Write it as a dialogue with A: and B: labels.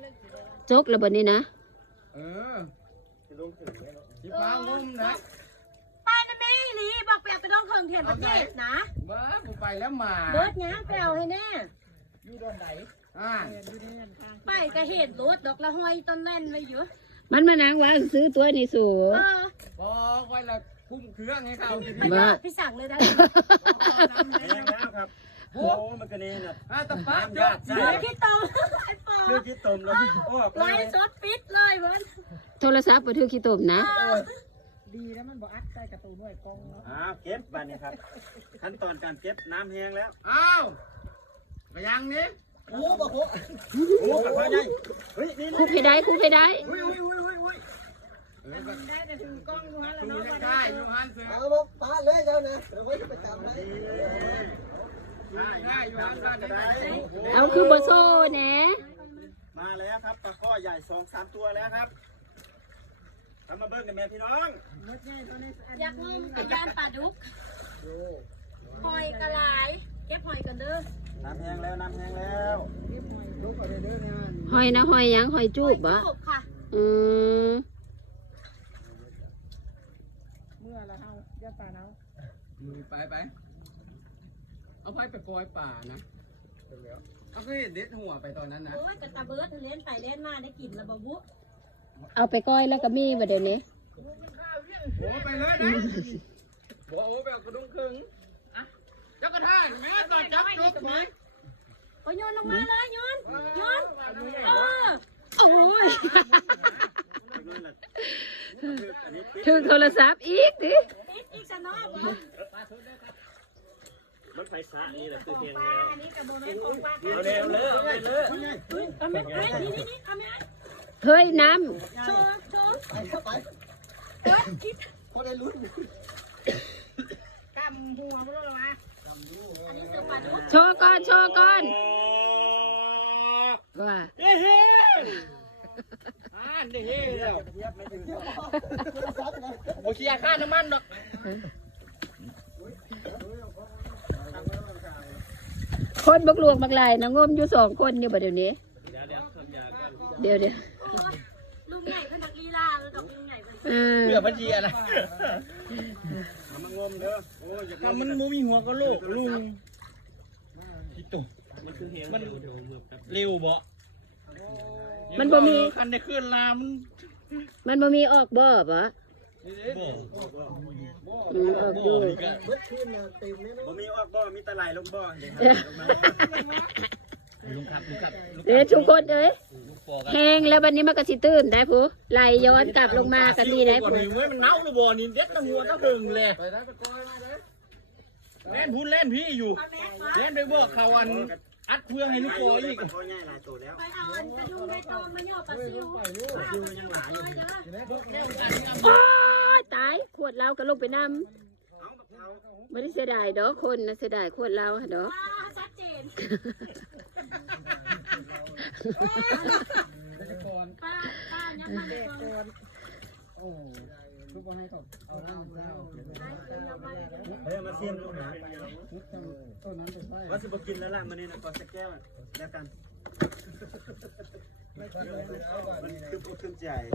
A: จกระเบิดนี่นะ
B: สิฟ้างุ้มนะ
C: ไปนะแม่ลีบอกไปเอาไปน้องเครื่องเทียนประเทศนะ
B: เบ้อกูไปแล้วมา
C: เบิร์ดย่างไปเอาให้แน่
B: อยู่โดนไหน
C: ไปก็เห็นรถดอกละห้อยต้นแน่นไว้อยู่
A: มันมานางว่าซื้อตัวนี่สู
B: บอกไว้ละคุ้มเครื่องให้เขา
C: พี่สั่งเลยนะ
D: ครับโอ้มันก็นี่นะ
B: ตะป้าจบ
C: เลือคิดตมไอ้ปอ
D: เลือคิดตมแล้ว
C: ไล่ซดปิดเลยเบิร์ด
A: โทรศัพท์บันทึกขี้ตมนะ
E: ดีแล้วมันบอกอัดใส่กระตูนด้วยกอง
D: เก็บบ้านนี้ครับขั้นตอนการเก็บน้ำแห้งแล้ว
B: กระยังนี้
D: โอ้โหโอ้กระเพาะใหญ่เฮ้ยนี่
A: คุบให้ได้คุบให้ได้
E: ได้แต่ถึงกล้องดูฮะ
B: แล้วได้ยูฮันเสือ
D: เอาบอกป้าเลยเจ้านะเดี๋ยวไว้ไปตามให้
B: ได้ยูฮันบ้านได้
A: เอาคือบโซ่แหน
D: มาแล้วครับปลาข้อใหญ่2-3ตัวแล้วครับทำมาเบิ้งกันแม่พี่น้อง
C: อยากงมกระยานปลาดุกหอยกระไหลเก็บหอยกันเด้อ
D: น้ำแห้งแล้วน้ำแห้งแล้ว
A: หอยนะหอยยังหอยจูบบ่
C: ค่ะ
E: เมื่อละเฮาย่าป่าเนา
B: ไปเอาไปปล่อยป่านะเอาไปเด็ดหัวไปตอนนั้นนะ
C: โอ้ยแต่ตาเบิร์ดเล่นไปเล่นมาได้กินแล้วบ่บุ
A: เอาไปก้อยแล้วก็มีมาเดี๋ยวนี้
B: โอ้ไปเลยนะบอกโอ้ไปเอากระดุมครึ่งเจ้ากระทานแม่ต่อจับจุกไหม
C: โยนลงมาเลยโยน
A: โอ้ยถึงโทรศัพท์อีกดิ
C: อีกสนอบ่
D: รถไฟฟ้านี่แหละคือเพียง
C: แล้วอันนี้กับโบนัสของป้า
D: เอาเร็ว
C: เอาไม่นี่เอาไม่
A: เฮ้ยน้
C: ำโชว์
D: ไปพอได้ลุ้น
C: กำหัวมันเลยวะอันนี้เสือปลาดุก
A: โชว์ก่อนว่า
B: เฮ้ได้เฮ้แล้วโอเคค่าน้ำมันดอก
A: คนบักหลวงบักลายนะงมอยู่2 คนอยู่บ่เดี๋ยวนี้เดี๋ยว
C: ลุงใหญ่เป็นนักลีลาแล้วดอกลุงใหญ่เป็น
B: เพื่อบัญชีอะไร
D: มันงมเด้อโอ้ย
B: มันมีหัวก็โลกลุงที่ตุ่มันเร็วบ่
A: มันบ่มี
B: คันได้ขึ้นลา
A: มันบ่มีออกบ่ปะออกอยู่
D: บ่มีออกบ่มีตะไลลงบ่
A: เดี๋ยวทุกคนแห้งแล้ววันนี้มันก็สิตื้นได้ผู้ไหลย้อนกลับลงมากันนี่ได้ผู้
B: มันเน่าเลยบ่นี่เด็ดหัวก็ถึงเลยเล่นพูนเล่นพี่อยู่เล่นไปบอกเขาอัดเพื่อให้ลูกโป่อีก
C: ไปเอากระดุมใบตองมาย่อปลาซิว
A: โอ้ยตายขวดเราก็ลงไปน้ำไม่ได้เสียดายดอกคนนะเสียดายขวดเราดอก
C: ชัดเจนป้าเนี่ยมาเด็กก่อน
E: โอ้ทุกคนให้เขาเอาน้ำ
D: มาเสียมลูกหา
E: ต้นนั้นเป็นไส้
D: ว่าสิบกินแล้วล่ะมันนี่นะก่อนสักแก้วแล้วกันมันคือใจ